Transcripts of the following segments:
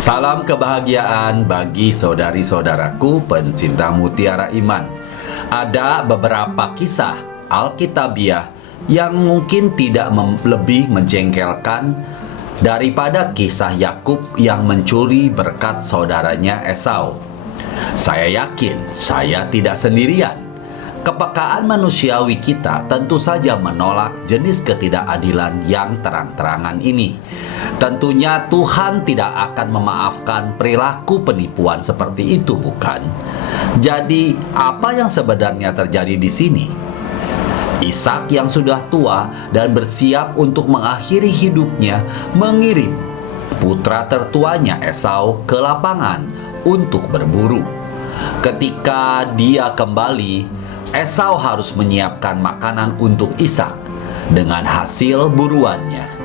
Salam kebahagiaan bagi saudari-saudaraku pencinta mutiara iman. Ada beberapa kisah Alkitabiah yang mungkin tidak lebih menjengkelkan daripada kisah Yakub yang mencuri berkat saudaranya Esau. Saya yakin saya tidak sendirian. Kepekaan manusiawi kita tentu saja menolak jenis ketidakadilan yang terang-terangan ini. Tentunya Tuhan tidak akan memaafkan perilaku penipuan seperti itu, bukan? Jadi, apa yang sebenarnya terjadi di sini? Ishak yang sudah tua dan bersiap untuk mengakhiri hidupnya mengirim putra tertuanya Esau ke lapangan untuk berburu. Ketika dia kembali, Esau harus menyiapkan makanan untuk Ishak dengan hasil buruannya.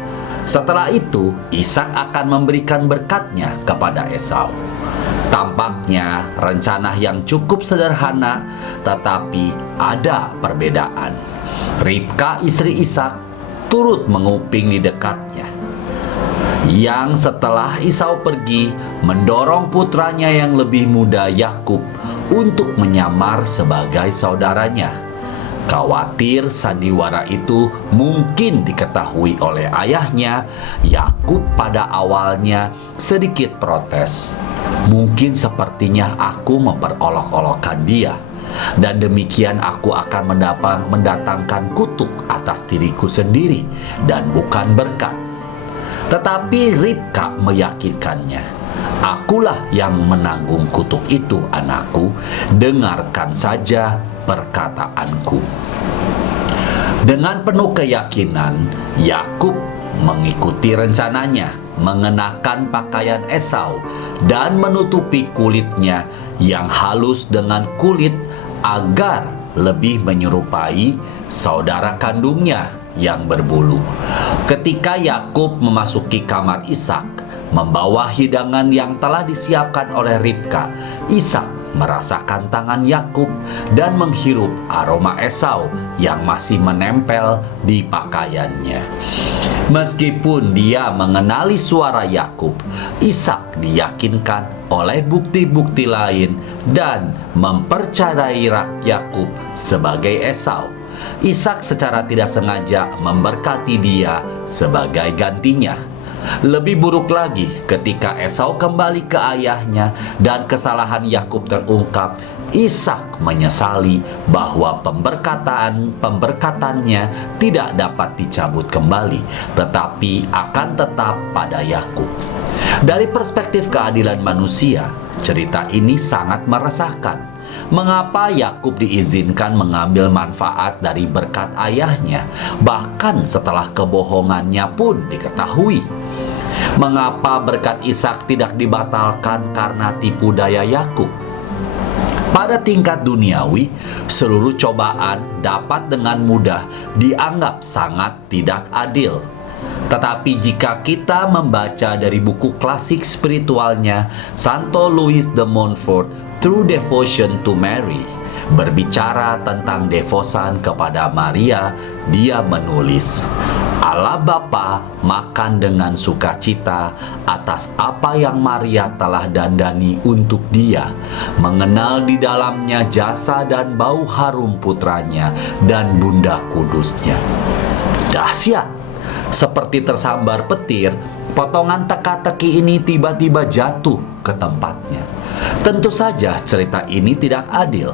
Setelah itu, Ishak akan memberikan berkatnya kepada Esau. Tampaknya rencana yang cukup sederhana, tetapi ada perbedaan. Ribka, istri Ishak, turut menguping di dekatnya. Yang setelah Esau pergi, mendorong putranya yang lebih muda Yakub untuk menyamar sebagai saudaranya. Khawatir sandiwara itu mungkin diketahui oleh ayahnya, Yakub pada awalnya sedikit protes. Mungkin sepertinya aku memperolok-olokkan dia, dan demikian aku akan mendatangkan kutuk atas diriku sendiri dan bukan berkat. Tetapi Ribka meyakinkannya, akulah yang menanggung kutuk itu, anakku. Dengarkan saja perkataanku. Dengan penuh keyakinan, Yakub mengikuti rencananya, mengenakan pakaian Esau dan menutupi kulitnya yang halus dengan kulit agar lebih menyerupai saudara kandungnya yang berbulu. Ketika Yakub memasuki kamar Ishak, membawa hidangan yang telah disiapkan oleh Ribka, Ishak merasakan tangan Yakub dan menghirup aroma Esau yang masih menempel di pakaiannya. Meskipun dia mengenali suara Yakub, Ishak diyakinkan oleh bukti-bukti lain dan mempercayai Yakub sebagai Esau. Ishak secara tidak sengaja memberkati dia sebagai gantinya. Lebih buruk lagi, ketika Esau kembali ke ayahnya dan kesalahan Yakub terungkap, Ishak menyesali bahwa pemberkatannya tidak dapat dicabut kembali, tetapi akan tetap pada Yakub. Dari perspektif keadilan manusia, cerita ini sangat meresahkan. Mengapa Yakub diizinkan mengambil manfaat dari berkat ayahnya, bahkan setelah kebohongannya pun diketahui? Mengapa berkat Ishak tidak dibatalkan karena tipu daya Yakub? Pada tingkat duniawi, seluruh cobaan dapat dengan mudah dianggap sangat tidak adil. Tetapi jika kita membaca dari buku klasik spiritualnya Santo Louis de Montfort, True Devotion to Mary, berbicara tentang devosan kepada Maria, dia menulis, Allah Bapa makan dengan sukacita atas apa yang Maria telah dandani untuk dia, mengenal di dalamnya jasa dan bau harum putranya dan Bunda Kudusnya. Dahsyat! Seperti tersambar petir, potongan teka-teki ini tiba-tiba jatuh ke tempatnya. Tentu saja cerita ini tidak adil.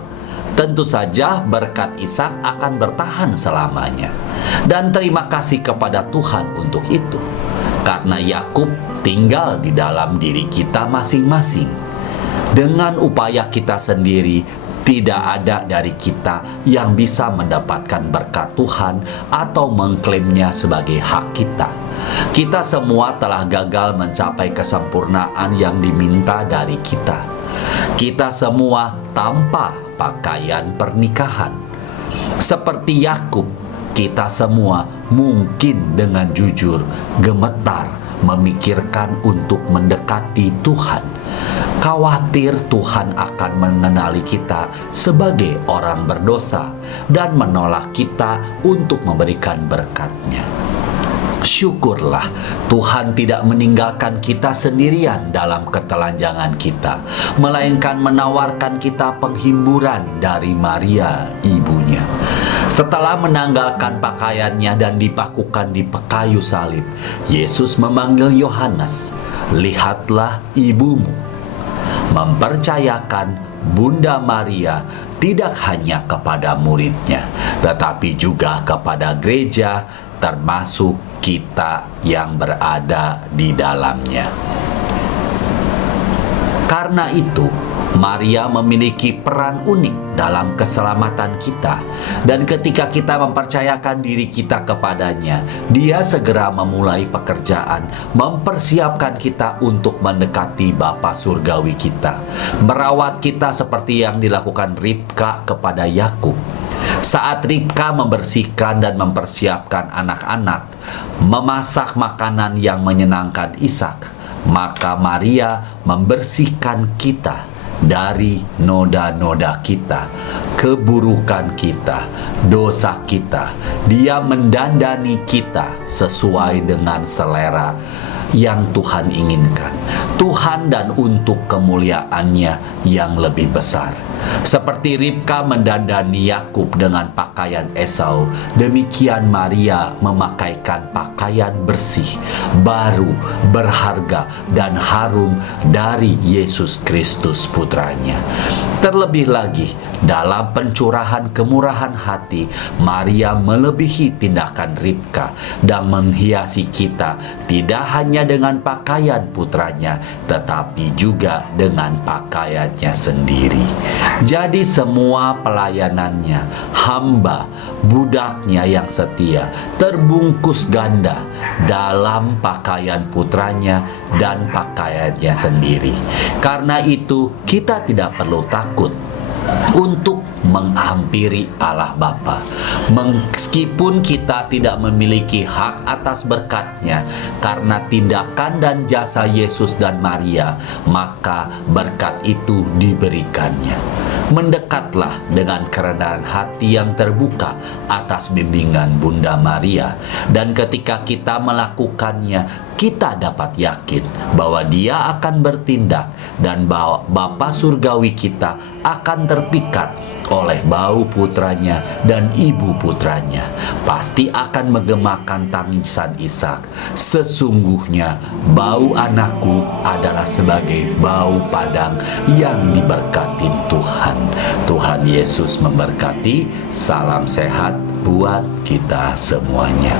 Tentu saja berkat Ishak akan bertahan selamanya. Dan terima kasih kepada Tuhan untuk itu. Karena Yakub tinggal di dalam diri kita masing-masing. Dengan upaya kita sendiri, tidak ada dari kita yang bisa mendapatkan berkat Tuhan atau mengklaimnya sebagai hak kita. Kita semua telah gagal mencapai kesempurnaan yang diminta dari kita. Kita semua tanpa pakaian pernikahan. Seperti Yakub, kita semua mungkin dengan jujur gemetar memikirkan untuk mendekati Tuhan. Khawatir Tuhan akan mengenali kita sebagai orang berdosa dan menolak kita untuk memberikan berkat-Nya. Syukurlah Tuhan tidak meninggalkan kita sendirian dalam ketelanjangan kita, melainkan menawarkan kita penghiburan dari Maria, ibunya. Setelah menanggalkan pakaiannya dan dipakukan di kayu salib, Yesus memanggil Yohanes, "Lihatlah ibumu." Mempercayakan Bunda Maria tidak hanya kepada muridnya, tetapi juga kepada gereja, termasuk kita yang berada di dalamnya. Karena itu, Maria memiliki peran unik dalam keselamatan kita, dan ketika kita mempercayakan diri kita kepadanya, Dia segera memulai pekerjaan mempersiapkan kita untuk mendekati Bapa surgawi kita, merawat kita seperti yang dilakukan Ribka kepada Yakub. Saat Ribka membersihkan dan mempersiapkan anak-anak, memasak makanan yang menyenangkan Ishak, maka Maria membersihkan kita dari noda-noda kita, keburukan kita, dosa kita. Dia mendandani kita sesuai dengan selera yang Tuhan inginkan, Tuhan dan untuk kemuliaannya yang lebih besar. Seperti Ribka mendandani Yakub dengan pakaian Esau, demikian Maria memakaikan pakaian bersih, baru, berharga, dan harum dari Yesus Kristus putranya. Terlebih lagi, dalam pencurahan kemurahan hati, Maria melebihi tindakan Ribka dan menghiasi kita tidak hanya dengan pakaian putranya, tetapi juga dengan pakaiannya sendiri. Jadi semua pelayanannya, hamba, budaknya yang setia, terbungkus ganda dalam pakaian putranya dan pakaiannya sendiri. Karena itu kita tidak perlu takut untuk menghampiri Allah Bapa. Meskipun kita tidak memiliki hak atas berkat-Nya karena tindakan dan jasa Yesus dan Maria, maka berkat itu diberikannya. Mendekatlah dengan kerendahan hati yang terbuka atas bimbingan Bunda Maria, dan ketika kita melakukannya, kita dapat yakin bahwa Dia akan bertindak dan bahwa Bapa surgawi kita akan terpikat oleh bau putranya dan ibu putranya. Pasti akan menggemakan tangisan Ishak. Sesungguhnya bau anakku adalah sebagai bau padang yang diberkati Tuhan. Tuhan Yesus memberkati. Salam sehat buat kita semuanya.